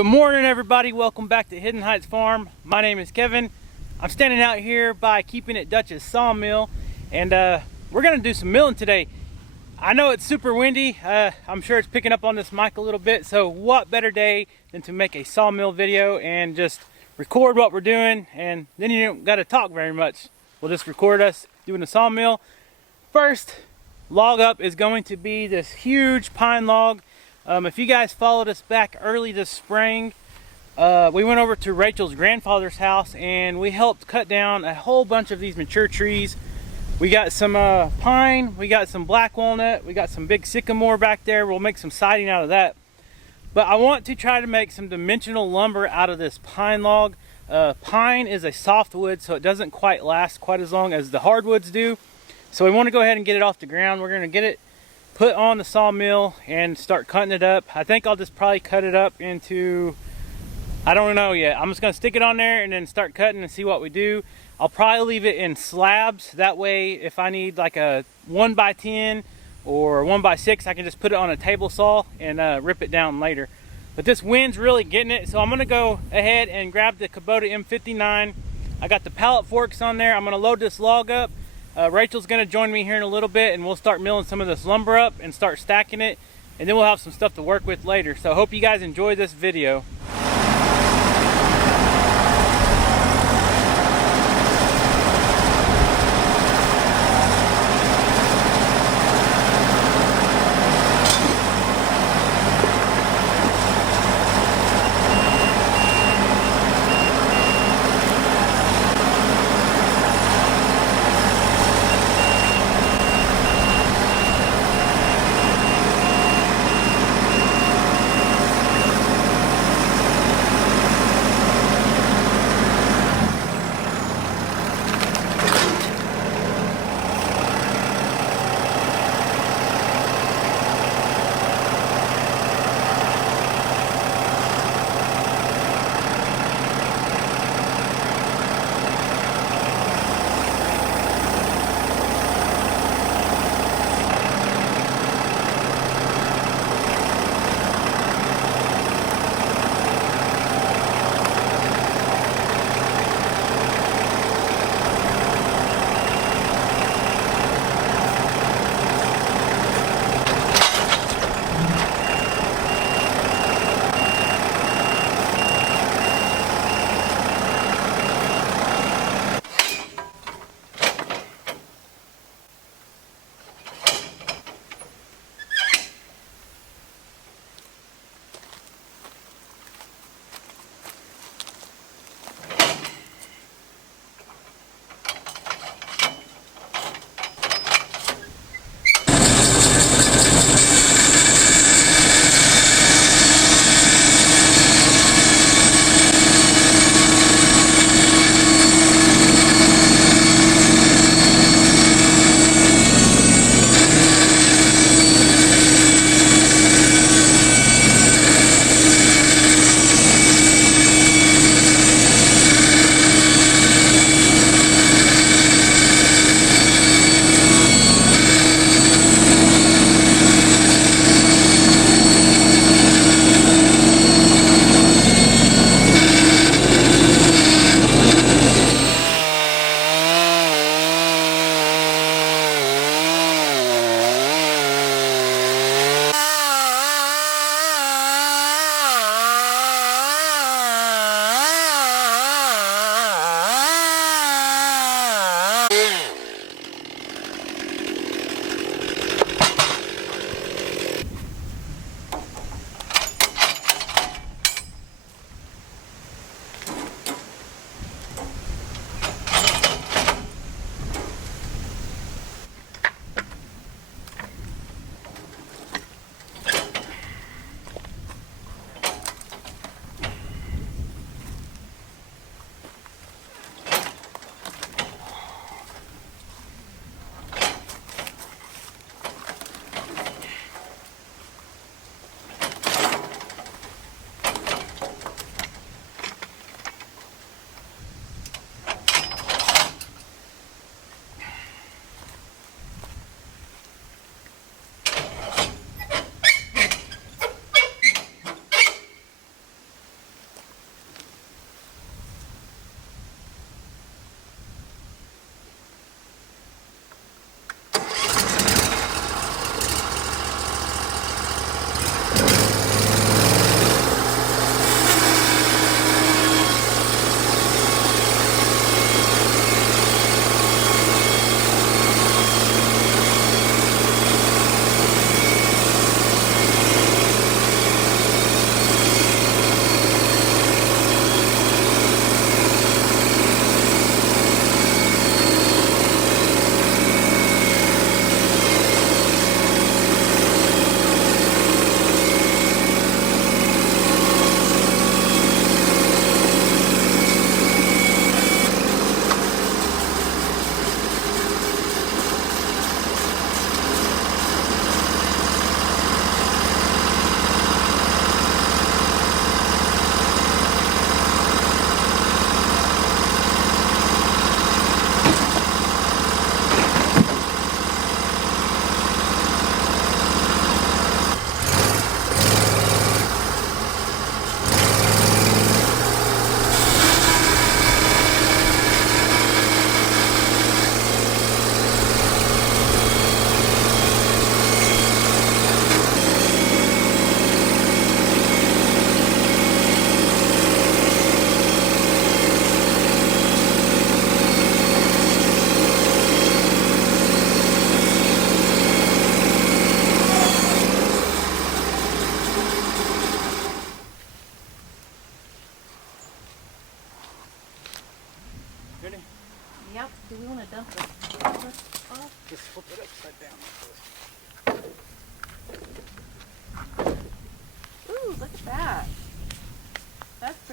Good morning, everybody. Welcome back to Hidden Heights Farm. My name is Kevin. I'm standing out here by Keeping It Dutch's sawmill, and we're gonna do some milling today. I know it's super windy. I'm sure it's picking up on this mic a little bit, so what better day than to make a sawmill video and just record what we're doing, and then you don't gotta talk very much. We'll just record us doing the sawmill. First log up is going to be this huge pine log. If you guys followed us back early this spring, we went over to Rachel's grandfather's house and we helped cut down a whole bunch of these mature trees. We got some pine, we got some black walnut, we got some big sycamore back there. We'll make some siding out of that. But I want to try to make some dimensional lumber out of this pine log. Pine is a softwood, so it doesn't quite last quite as long as the hardwoods do. So we want to go ahead and get it off the ground. We're going to get it put on the sawmill and start cutting it up. I think I'll just probably cut it up into, I don't know yet. I'm just gonna stick it on there and then start cutting and see what we do. I'll probably leave it in slabs. That way, if I need like a 1x10 or 1x6, I can just put it on a table saw and rip it down later. But this wind's really getting it, so I'm gonna go ahead and grab the Kubota M59. I got the pallet forks on there. I'm gonna load this log up. Rachel's gonna join me here in a little bit and we'll start milling some of this lumber up and start stacking it, and then we'll have some stuff to work with later. So hope you guys enjoy this video.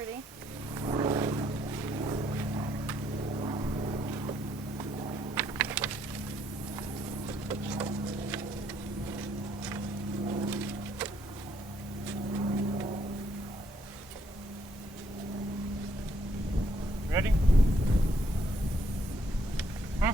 ready. Ready? Huh?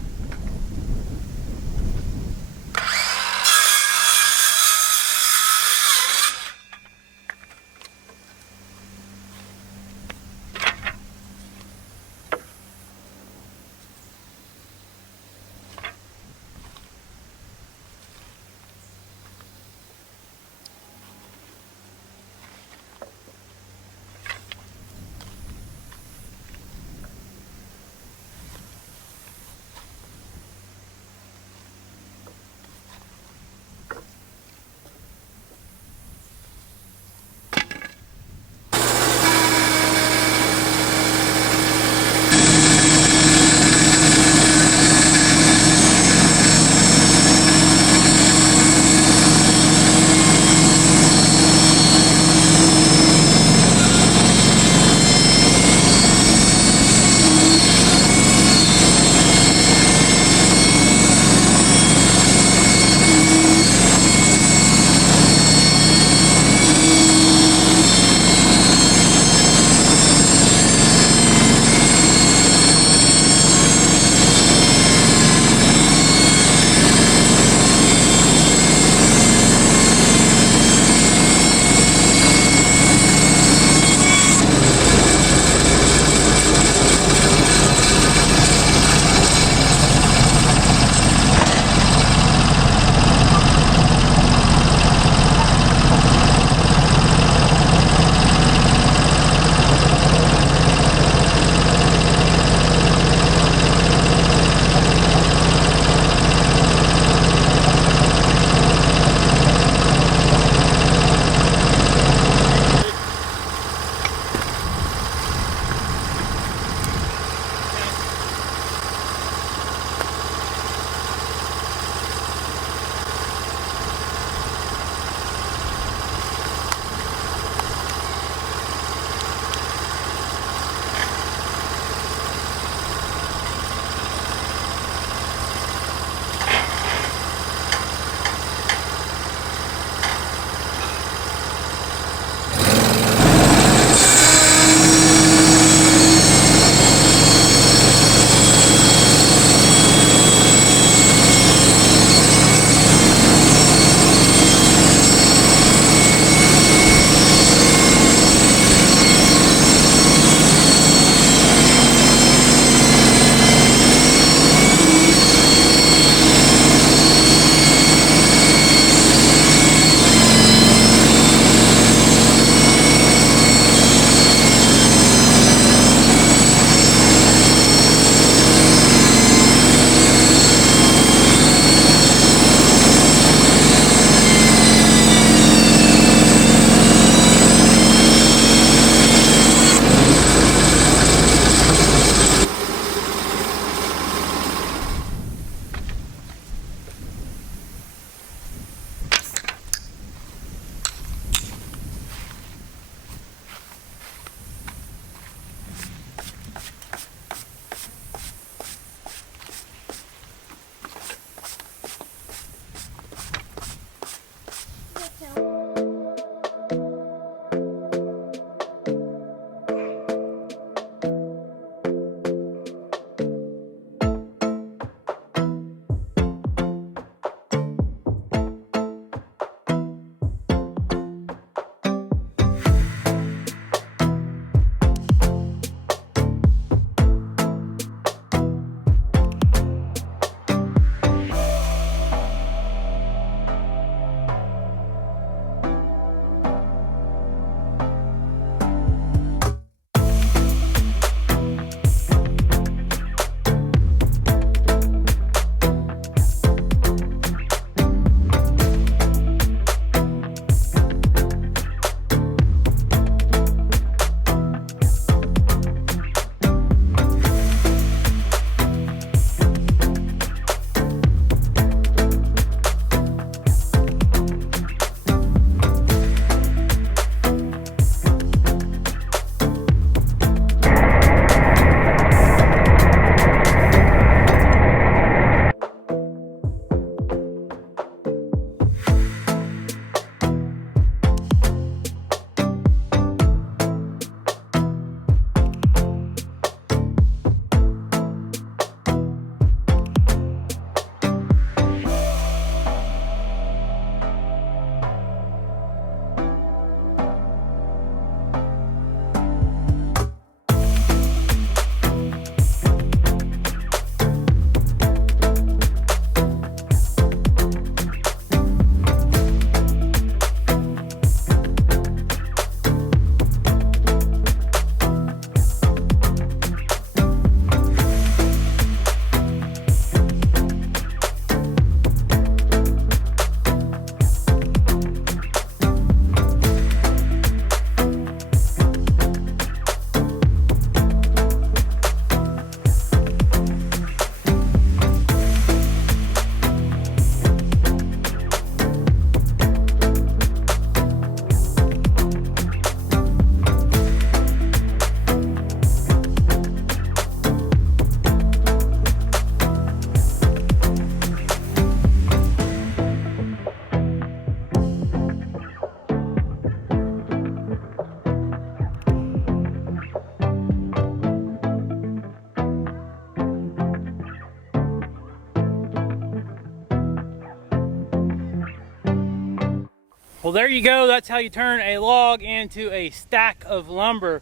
Well, there you go. That's how you turn a log into a stack of lumber.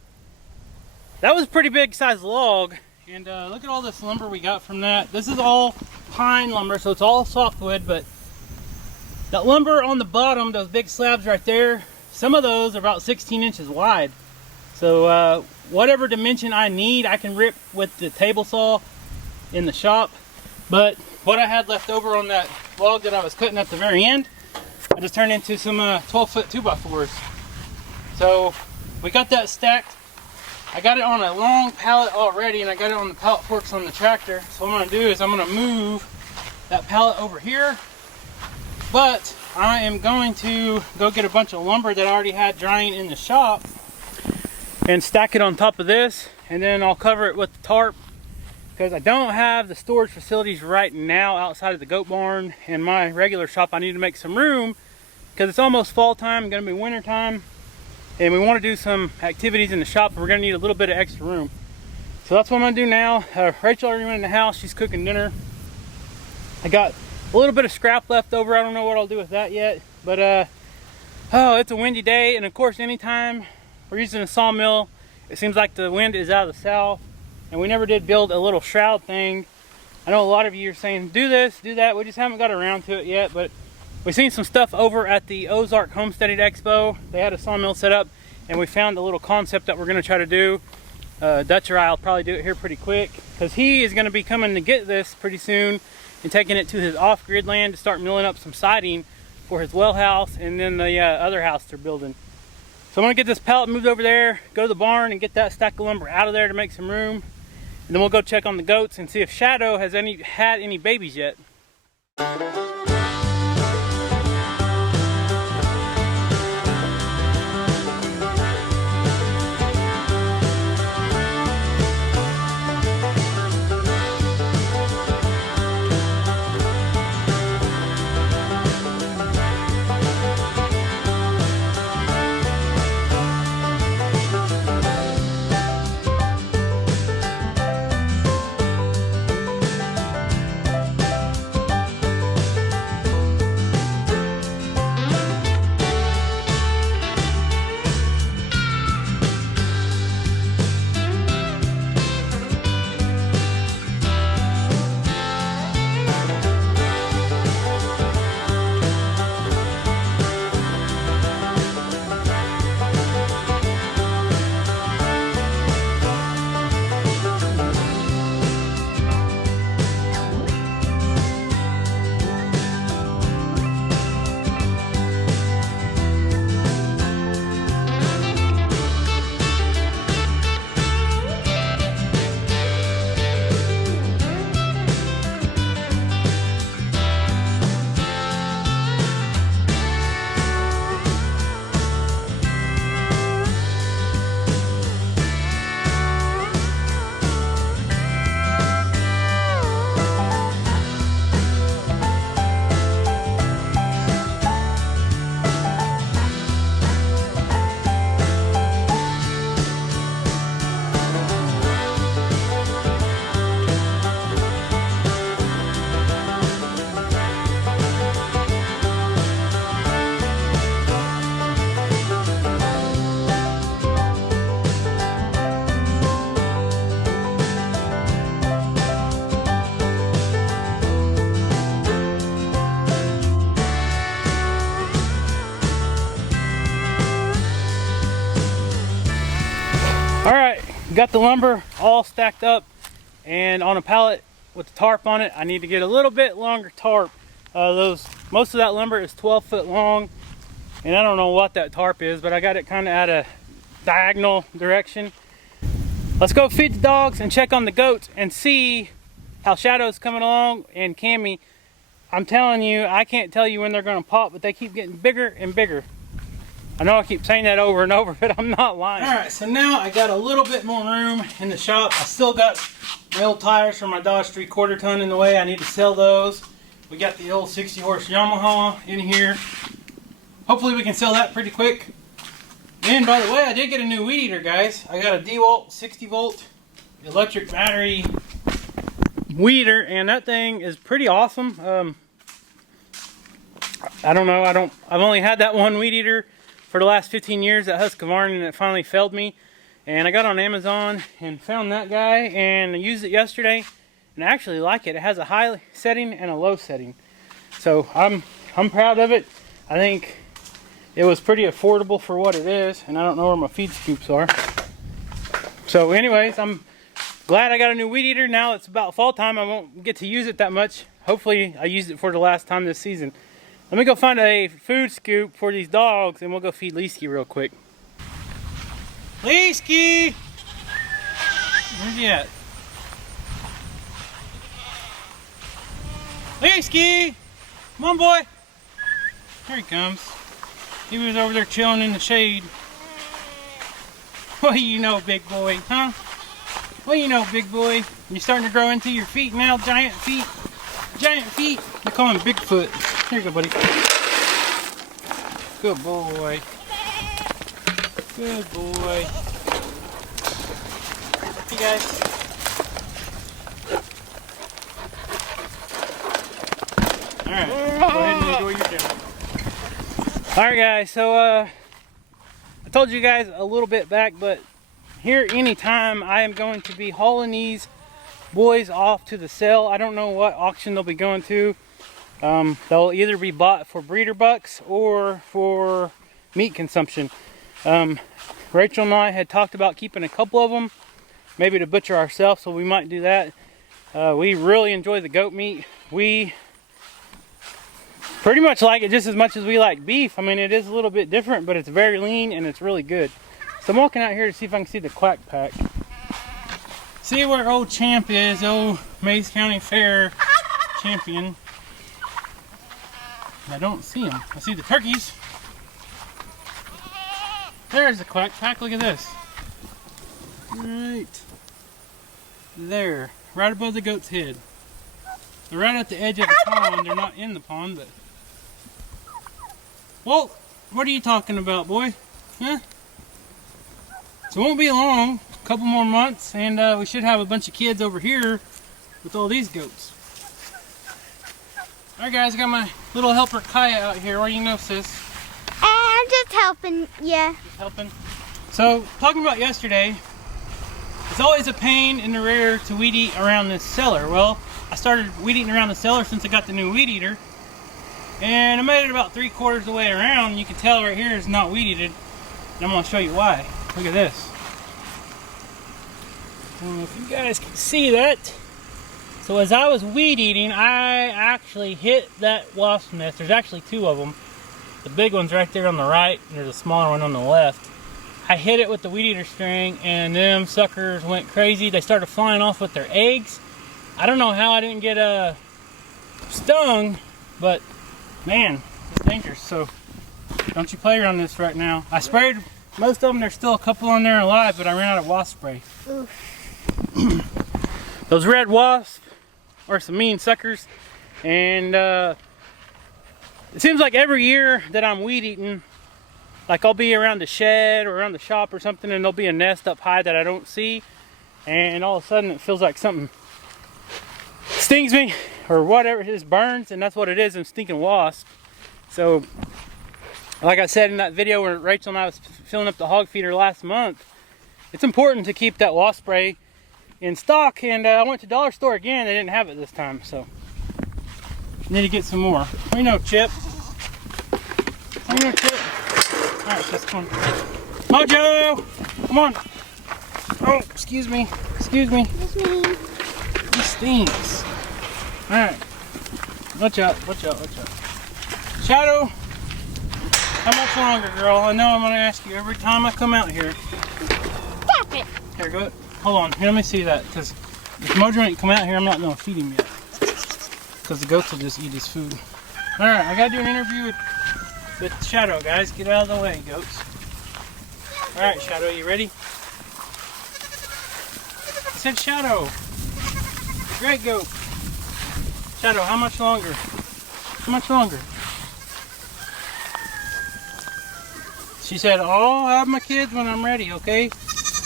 That was a pretty big size log. And look at all this lumber we got from that. This is all pine lumber, so it's all softwood, but that lumber on the bottom, those big slabs right there, some of those are about 16 inches wide. So whatever dimension I need, I can rip with the table saw in the shop. But what I had left over on that log that I was cutting at the very end, I just turned into some 12-foot 2x4s. So we got that stacked. I got it on a long pallet already, and I got it on the pallet forks on the tractor. So what I'm gonna do is I'm gonna move that pallet over here, but I am going to go get a bunch of lumber that I already had drying in the shop and stack it on top of this, and then I'll cover it with the tarp, because I don't have the storage facilities right now outside of the goat barn and my regular shop. I need to make some room because it's almost fall time, going to be winter time, and we want to do some activities in the shop, and we're going to need a little bit of extra room. So that's what I'm going to do now. Rachel already went in the house. She's cooking dinner. I got a little bit of scrap left over. I don't know what I'll do with that yet, but oh, it's a windy day, and of course anytime we're using a sawmill, it seems like the wind is out of the south. And we never did build a little shroud thing. I know a lot of you are saying, do this, do that. We just haven't got around to it yet, but we've seen some stuff over at the Ozark Homesteading Expo. They had a sawmill set up, and we found a little concept that we're gonna try to do. Dutch or I'll probably do it here pretty quick, because he is gonna be coming to get this pretty soon and taking it to his off-grid land to start milling up some siding for his well house and then the other house they're building. So I'm gonna get this pallet moved over there, go to the barn and get that stack of lumber out of there to make some room. And then we'll go check on the goats and see if Shadow has had any babies yet. All right, got the lumber all stacked up and on a pallet with the tarp on it. I need to get a little bit longer tarp. Most of that lumber is 12 foot long, and I don't know what that tarp is, but I got it kind of at a diagonal direction. Let's go feed the dogs and check on the goats and see how Shadow's coming along and Cammy. I'm telling you, I can't tell you when they're going to pop, but they keep getting bigger and bigger. I know I keep saying that over and over, but I'm not lying. All right, so now I got a little bit more room in the shop. I still got my old tires from my Dodge 3/4 ton in the way. I need to sell those. We got the old 60 horse Yamaha in here. Hopefully we can sell that pretty quick. And by the way, I did get a new weed eater, guys. I got a DeWalt 60 volt electric battery weed eater, and that thing is pretty awesome. I don't know. I've only had that one weed eater for the last 15 years at Husqvarna, and it finally failed me. And I got on Amazon and found that guy and I used it yesterday, and I actually like it. It has a high setting and a low setting, so I'm proud of it. I think it was pretty affordable for what it is, and I don't know where my feed scoops are. So anyways, I'm glad I got a new weed eater. Now it's about fall time. I won't get to use it that much. Hopefully I used it for the last time this season. Let me go find a food scoop for these dogs, and we'll go feed Leesky real quick. Leesky! Where's he at? Leesky! Come on, boy! Here he comes. He was over there chilling in the shade. What do you know, big boy, huh? What do you know, big boy? You're starting to grow into your feet now, giant feet. Giant feet. They call him Bigfoot. Here you go, buddy. Good boy. Good boy. Hey, guys. Alright, go ahead and enjoy your dinner. Alright, guys, so I told you guys a little bit back, but here anytime I am going to be hauling these boys off to the sale. I don't know what auction they'll be going to. They'll either be bought for breeder bucks or for meat consumption. Rachel and I had talked about keeping a couple of them, maybe to butcher ourselves, so we might do that. We really enjoy the goat meat. We pretty much like it just as much as we like beef. I mean, it is a little bit different, but it's very lean and it's really good. So I'm walking out here to see if I can see the quack pack. See where old Champ is, old Mays County Fair champion. I don't see him. I see the turkeys. There's the quack pack. Look at this. Right there. Right above the goat's head. They're right at the edge of the pond. They're not in the pond, but... Walt, what are you talking about, boy? Huh? So it won't be long. A couple more months, and we should have a bunch of kids over here with all these goats. Alright guys, I got my little helper Kaya out here. What do you know, sis? I'm just helping, yeah. Just helping. So, talking about yesterday, it's always a pain in the rear to weed eat around this cellar. Well, I started weed eating around the cellar since I got the new weed eater, and I made it about 3/4 of the way around. You can tell right here is not weed eated, and I'm going to show you why. Look at this. I don't know if you guys can see that. So as I was weed eating, I actually hit that wasp nest. There's actually two of them. The big one's right there on the right, and there's a smaller one on the left. I hit it with the weed eater string, and them suckers went crazy. They started flying off with their eggs. I don't know how I didn't get stung, but man, it's dangerous. So don't you play around this right now. I sprayed most of them. There's still a couple on there alive, but I ran out of wasp spray. Those red wasps are some mean suckers, and it seems like every year that I'm weed eating, like I'll be around the shed or around the shop or something, and there'll be a nest up high that I don't see, and all of a sudden it feels like something stings me or whatever it is, burns, and that's what it is, a stinking wasp. So like I said in that video where Rachel and I was filling up the hog feeder last month, it's important to keep that wasp spray in stock, and I went to Dollar Store again. They didn't have it this time, so need to get some more. What do you know, Chip? What do you know, Chip? Alright, let's come on. Mojo! Come on! Oh, excuse me. Excuse me. He stinks. Alright. Watch out, watch out, watch out. Shadow! How much longer, girl? I know I'm going to ask you every time I come out here. Stop it! Here, go. Hold on. Here, let me see that. Because if Mojo ain't come out here, I'm not going to feed him yet. Because the goats will just eat his food. Alright, I got to do an interview with Shadow, guys. Get out of the way, goats. Alright, Shadow, you ready? I said Shadow. Great goat. Shadow, how much longer? How much longer? She said, I'll have my kids when I'm ready, okay?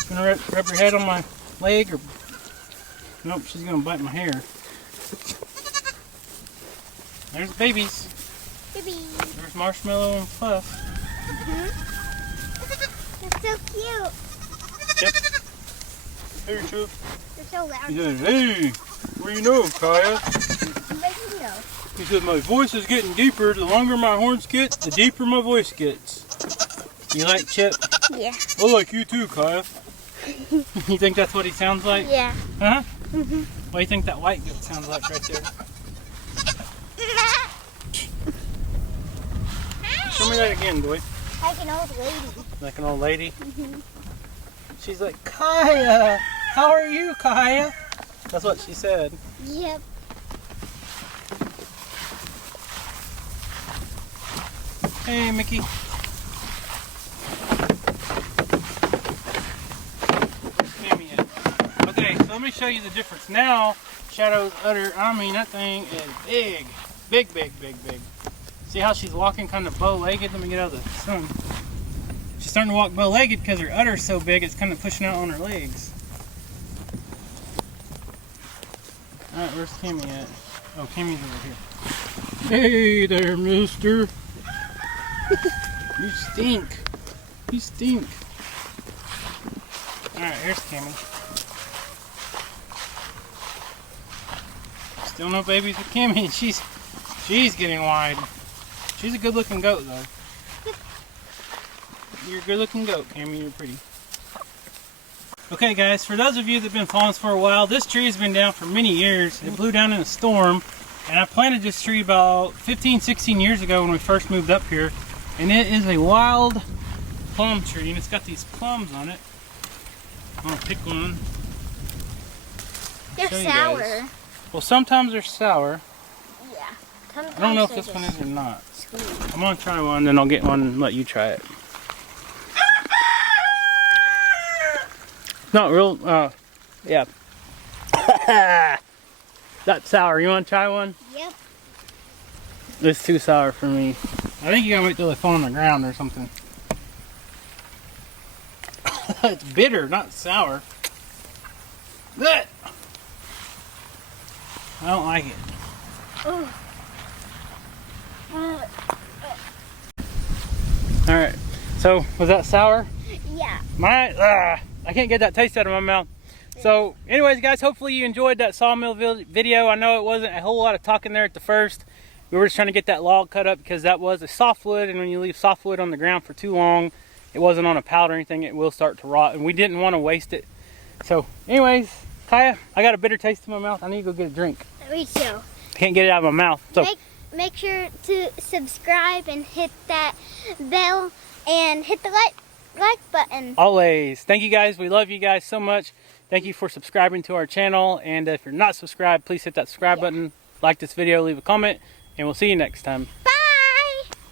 Gonna rub your head on my leg, or... Nope, she's gonna bite my hair. There's the babies. Hey, baby. There's Marshmallow and Puff. They're so cute. Yep. Hey, Chip. They're so loud. He says, hey, where you know, Kaya? Let me know. He said, my voice is getting deeper. The longer my horns get, the deeper my voice gets. You like Chip? Yeah. I like you too, Kaya. You think that's what he sounds like? Yeah. Huh? What do you think that white goat sounds like right there? Show me that again, boy. Like an old lady. Like an old lady? She's like, Kaya, how are you, Kaya? That's what she said. Yep. Hey, Mickey. Okay, so let me show you the difference. Now, Shadow's udder, that thing is big. Big, big, big, big. See how she's walking kind of bow-legged? Let me get out of the sun. She's starting to walk bow-legged because her udder's so big, it's kind of pushing out on her legs. Alright, where's Kimmy at? Oh, Kimmy's over here. Hey there, mister. You stink. You stink. Alright, here's Kimmy. Still no babies with Kimmy. She's getting wide. She's a good looking goat though. You're a good looking goat, Kimmy. You're pretty. Okay guys, for those of you that have been following us for a while, this tree has been down for many years. It blew down in a storm, and I planted this tree about 15-16 years ago when we first moved up here, and it is a wild plum tree, and it's got these plums on it. I'm gonna pick one. They're sour. Well, sometimes they're sour. Yeah. I don't know if this one is or not. I'm gonna try one, then I'll get one and let you try it. Not real, yeah. That's sour. You want to try one? Yep. It's too sour for me. I think you gotta wait till they fall on the ground or something. It's bitter, not sour. Blech! I don't like it. Alright, so was that sour? Yeah. I can't get that taste out of my mouth. So anyways guys, hopefully you enjoyed that sawmill video. I know it wasn't a whole lot of talking there at the first. We were just trying to get that log cut up because that was a softwood, and when you leave softwood on the ground for too long, it wasn't on a pallet or anything, it will start to rot, and we didn't want to waste it. So anyways, Kaya, I got a bitter taste in my mouth. I need to go get a drink. Me too. Can't get it out of my mouth. So Make sure to subscribe and hit that bell and hit the like button. Always. Thank you guys. We love you guys so much. Thank you for subscribing to our channel. And if you're not subscribed, please hit that subscribe button. Like this video, leave a comment, and we'll see you next time. Bye.